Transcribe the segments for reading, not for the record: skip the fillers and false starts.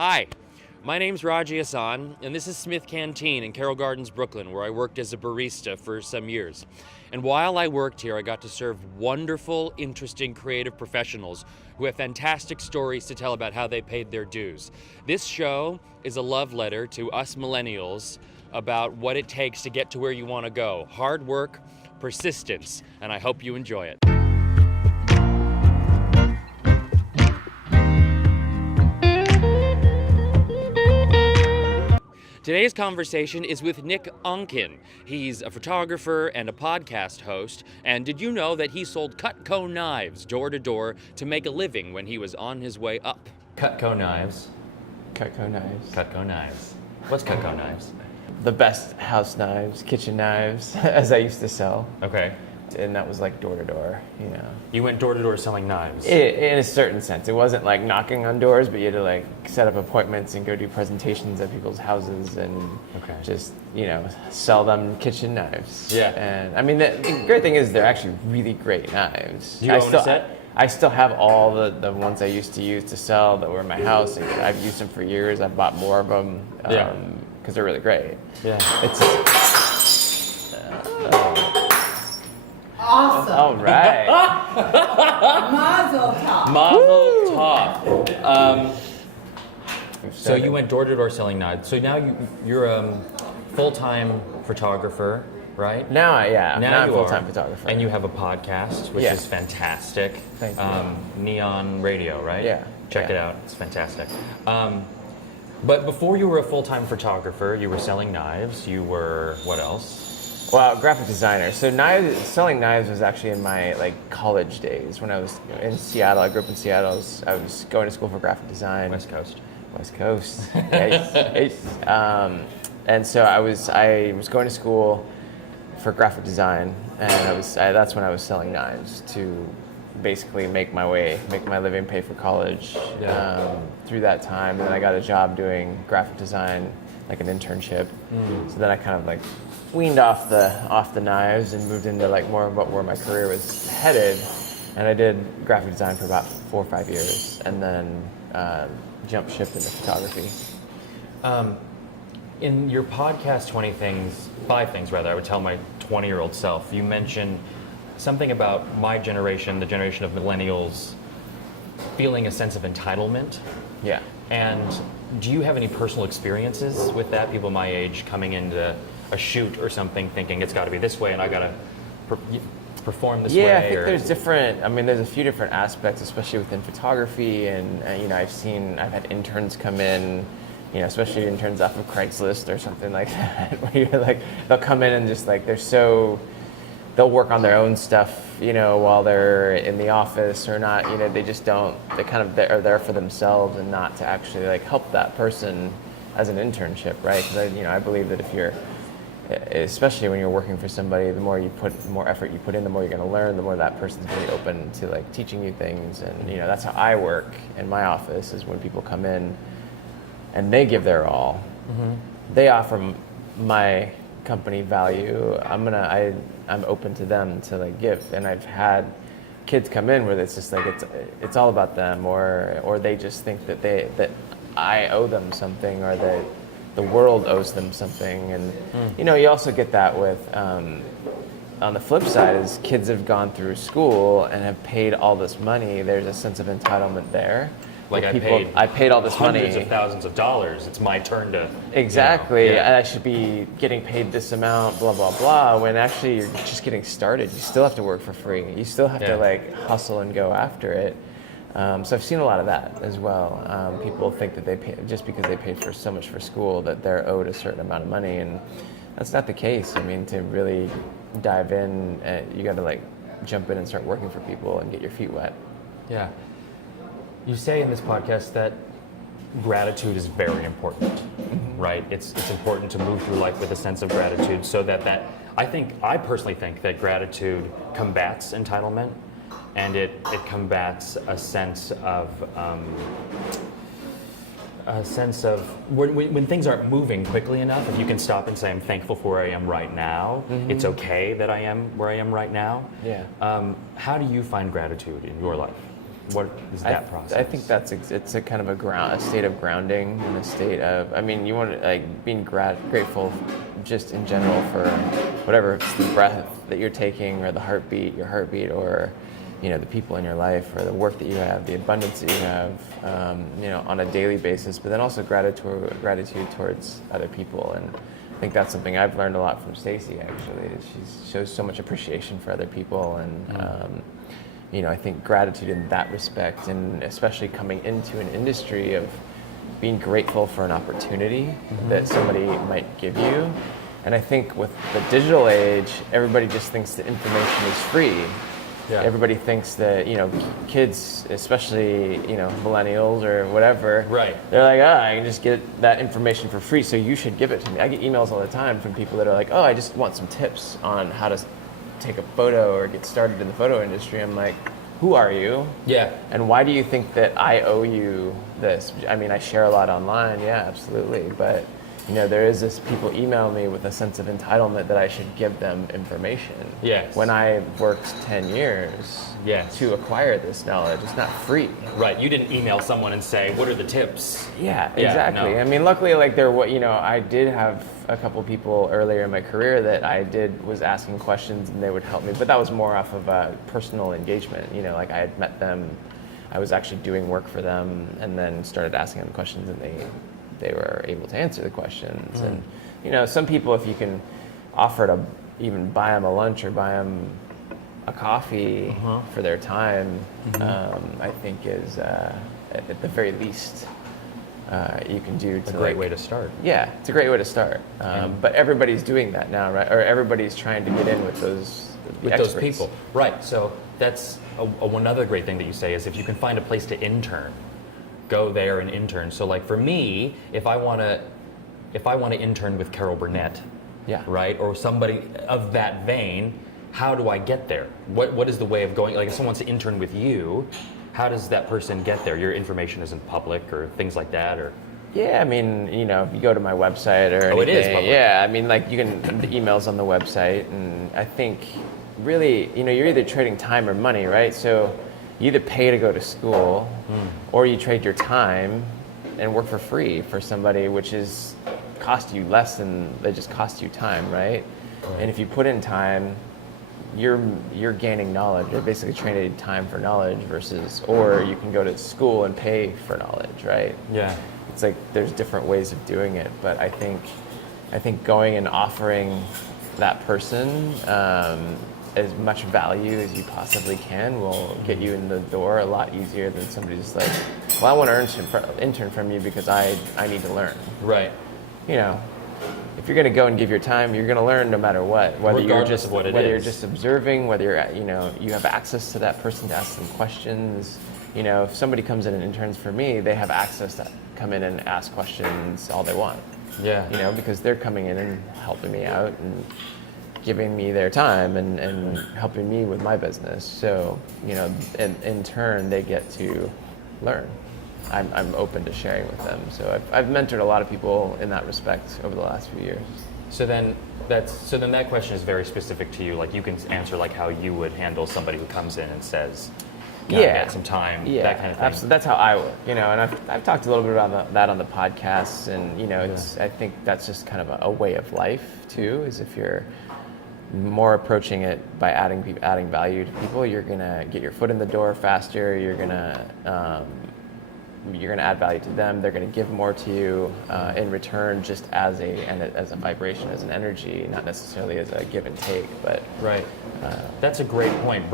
Hi, my name's Raji Hassan, and this is Smith Canteen in Carroll Gardens, Brooklyn, where I worked as a barista for some years. And while I worked here, I got to serve wonderful, interesting, creative professionals who have fantastic stories to tell about how they paid their dues. This show is a love letter to us millennials about what it takes to get to where you want to go. Hard work, persistence, and I hope you enjoy it. Today's conversation is with Nick Onken. He's a photographer and a podcast host, and did you know that he sold Cutco knives door to door to make a living when he was on his way up? Cutco knives. Cutco knives. Cutco knives. What's Cutco knives? The best house knives, kitchen knives, as I used to sell. Okay. And that was like door to door, you know. You went door to door selling knives? In a certain sense. It wasn't like knocking on doors, but you had to like set up appointments and go do presentations at people's houses and just, you know, sell them kitchen knives. Yeah. And I mean, the great thing is they're actually really great knives. Do you own a set? I still have all the ones I used to use to sell that were in my house. And I've used them for years. I've bought more of them because they're really great. Yeah. Awesome. All right. Mazel tov. Mazel tov. So you went door to door selling knives. So now you're a full-time photographer, right? Now I'm a you full-time are. Photographer. And you have a podcast, which is fantastic. Thank you. Neon Radio, right? Yeah. Check it out. It's fantastic. But before you were a full-time photographer, you were selling knives. You were, what else? Well, graphic designer. So selling knives was actually in my like college days when I was in Seattle. I grew up in Seattle. I was going to school for graphic design. West Coast. Yes. And so I was going to school for graphic design, and that's when I was selling knives to basically make my living, pay for college. Through that time, and then I got a job doing graphic design, like an internship. So then I kind of like weaned off the knives and moved into like more about where my career was headed. And I did graphic design for about 4 or 5 years, and then jumped ship into photography. In your podcast, 5 things rather, I would tell my 20-year-old self, you mentioned something about my generation, the generation of millennials, feeling a sense of entitlement. Yeah. And do you have any personal experiences with that? People my age coming into a shoot or something thinking it's got to be this way and I got to perform this way? Yeah, I think there's a few different aspects, especially within photography, and you know, I've had interns come in, you know, especially interns off of Craigslist or something like that, where you're like, they'll come in and just like they'll work on their own stuff, you know, while they're in the office or not, you know, they are there for themselves and not to actually like help that person as an internship, right? Because I believe that if you're, especially when you're working for somebody, the more effort you put in, the more you're going to learn, the more that person's going to be open to like teaching you things. And, you know, that's how I work in my office, is when people come in and they give their all. They offer my company value. I'm open to them to like give, and I've had kids come in where it's just like it's all about them, or they just think that I owe them something, or that the world owes them something. And you know, you also get that with on the flip side is kids have gone through school and have paid all this money. There's a sense of entitlement there. Like I paid all this money, hundreds of thousands of dollars. It's my turn to exactly. You know, I should be getting paid this amount, blah blah blah. When actually you're just getting started. You still have to work for free. You still have to like hustle and go after it. So I've seen a lot of that as well. People think that they pay just because they paid for so much for school that they're owed a certain amount of money, and that's not the case. I mean, to really dive in, you got to like jump in and start working for people and get your feet wet. Yeah. You say in this podcast that gratitude is very important, right? It's important to move through life with a sense of gratitude, so that I personally think that gratitude combats entitlement, and it combats a sense of when things aren't moving quickly enough. If you can stop and say, I'm thankful for where I am right now. It's okay that I am where I am right now. Yeah. How do you find gratitude in your life? What is that process? I think it's a kind of a state of grounding, and a state of, I mean, you want to, like, being grateful just in general for whatever, it's the breath that you're taking, or the heartbeat, your heartbeat, or, you know, the people in your life, or the work that you have, the abundance that you have, you know, on a daily basis, but then also gratitude towards other people. And I think that's something I've learned a lot from Stacy, actually. She shows so much appreciation for other people, and you know, I think gratitude in that respect, and especially coming into an industry of being grateful for an opportunity that somebody might give you. And I think with the digital age, everybody just thinks that information is free. Yeah. Everybody thinks that, you know, kids, especially, you know, millennials or whatever, right, they're like, I can just get that information for free, so you should give it to me. I get emails all the time from people that are like, I just want some tips on how to take a photo or get started in the photo industry. I'm like, who are you? Yeah. And why do you think that I owe you this? I mean, I share a lot online, yeah, absolutely, but you know, there is this, people email me with a sense of entitlement that I should give them information. Yes. When I worked 10 years to acquire this knowledge, it's not free. Right. You didn't email someone and say, what are the tips? Yeah, exactly. No. I mean, luckily, like, you know, I did have a couple people earlier in my career that was asking questions, and they would help me, but that was more off of a personal engagement. You know, like, I had met them, I was actually doing work for them, and then started asking them questions, and they were able to answer the questions. And, you know, some people, if you can offer to even buy them a lunch or buy them a coffee for their time, I think is, at the very least, you can do. It's a great way to start. Yeah, it's a great way to start. But everybody's doing that now, right? Or everybody's trying to get in with those people. Right, so that's one other great thing that you say is if you can find a place to intern, go there and intern. So, like, for me, if I want to intern with Carol Burnett, right, or somebody of that vein, how do I get there? What is the way of going? Like, if someone wants to intern with you, how does that person get there? Your information isn't public or things like that, or? Yeah, I mean, you know, if you go to my website or anything, it is public. Yeah, I mean, like, the email's on the website, and I think really, you know, you're either trading time or money, right? So you either pay to go to school, or you trade your time and work for free for somebody, which is cost you less than they just cost you time, right? And if you put in time, you're gaining knowledge. You're basically trading time for knowledge or you can go to school and pay for knowledge, right? Yeah. It's like there's different ways of doing it, but I think going and offering that person as much value as you possibly can will get you in the door a lot easier than somebody just like, well, I want to intern from you because I need to learn. Right. You know, if you're going to go and give your time, you're going to learn no matter what. Whether you're just observing, whether you're, you know, you have access to that person to ask them questions. You know, if somebody comes in and interns for me, they have access to come in and ask questions all they want. Yeah. You know, because they're coming in and helping me out and giving me their time and helping me with my business. So, you know, in turn, they get to learn. I'm open to sharing with them. So I've mentored a lot of people in that respect over the last few years. So then that question is very specific to you. Like, you can answer like how you would handle somebody who comes in and says, get some time, that kind of thing. Absolutely. That's how I would, you know, and I've talked a little bit about that on the podcasts, and, you know, I think that's just kind of a way of life too, is if you're more approaching it by adding value to people, you're gonna get your foot in the door faster. You're gonna add value to them. They're gonna give more to you in return, just as a vibration, as an energy, not necessarily as a give and take. But right, that's a great point.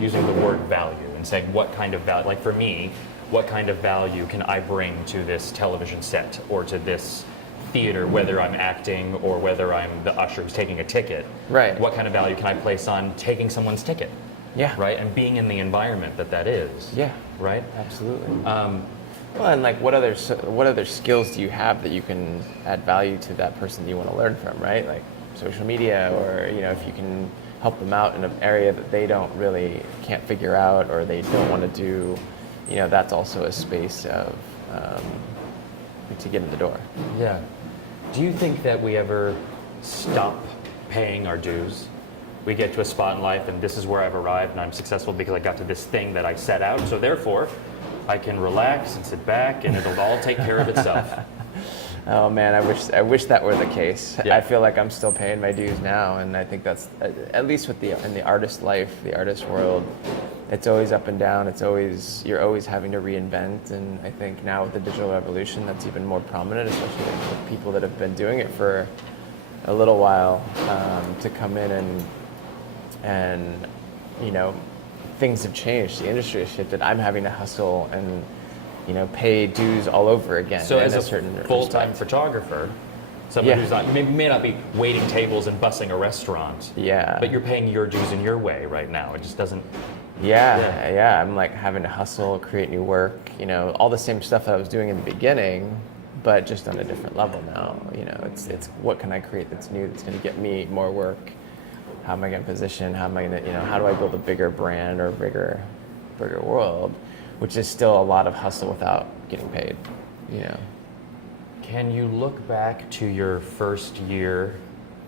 Using the word value and saying what kind of value. Like, for me, what kind of value can I bring to this television set or to this theater, whether I'm acting or whether I'm the usher who's taking a ticket. Right. What kind of value can I place on taking someone's ticket? Yeah. Right? And being in the environment that is. Yeah. Right? Absolutely. Well, and like, what other skills do you have that you can add value to that person you want to learn from, right? Like social media, or, you know, if you can help them out in an area that they can't figure out, or they don't want to do, you know, that's also a space of to get in the door. Yeah. Do you think that we ever stop paying our dues? we get to a spot in life and this is where I've arrived and I'm successful because I got to this thing that I set out. So therefore, I can relax and sit back and it'll all take care of itself. Oh man, I wish that were the case. Yeah. I feel like I'm still paying my dues now, and I think that's at least in the artist life, the artist world, it's always up and down. You're always having to reinvent, and I think now with the digital revolution, that's even more prominent, especially with people that have been doing it for a little while, to come in and things have changed. The industry has shifted. I'm having to hustle and pay dues all over again. So as a certain full-time respect. photographer, someone Yeah. who's not may not be waiting tables and bussing a restaurant, Yeah. but you're paying your dues in your way right now. It just doesn't. Yeah. I'm like having to hustle, create new work, all the same stuff that I was doing in the beginning, but just on a different level now. It's what can I create that's new, that's going to get me more work? How am I going to position? How am I going to, how do I build a bigger brand or bigger world? Which is still a lot of hustle without getting paid, Can you look back to your first year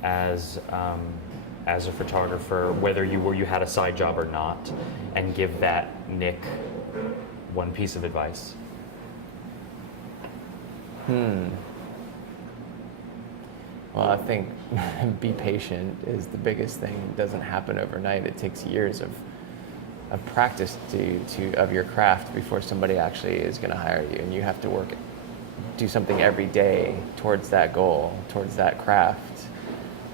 as a photographer, whether you had a side job or not, and give that Nick one piece of advice? Well, I think be patient is the biggest thing. It doesn't happen overnight. It takes years of practice of your craft before somebody actually is going to hire you, and you have to do something every day towards that goal, towards that craft,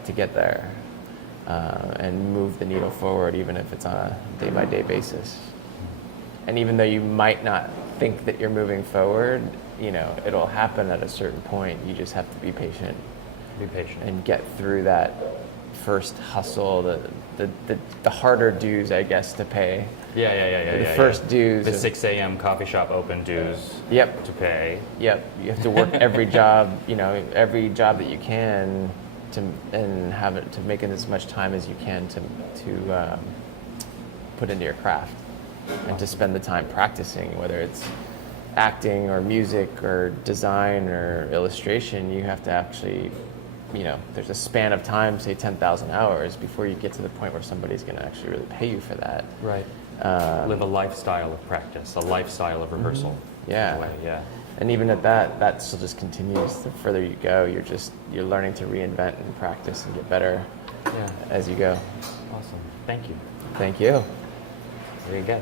to get there, and move the needle forward, even if it's on a day-by-day basis. And even though you might not think that you're moving forward, it'll happen at a certain point. You just have to be patient. Be patient. And get through that first hustle, the harder dues, I guess, to pay. Yeah. The first dues. The 6 a.m. coffee shop open dues. Yep. To pay. Yep. You have to work every job, every job that you can, and have it to make it as much time as you can to put into your craft, and to spend the time practicing, whether it's acting or music or design or illustration. You have to actually, there's a span of time, say 10,000 hours, before you get to the point where somebody's going to actually really pay you for that. Right. Live a lifestyle of practice, a lifestyle of rehearsal. Yeah. In a way, yeah. And even at that still just continues. The further you go, you're learning to reinvent and practice and get better as you go. Awesome. Thank you. Thank you. There you go.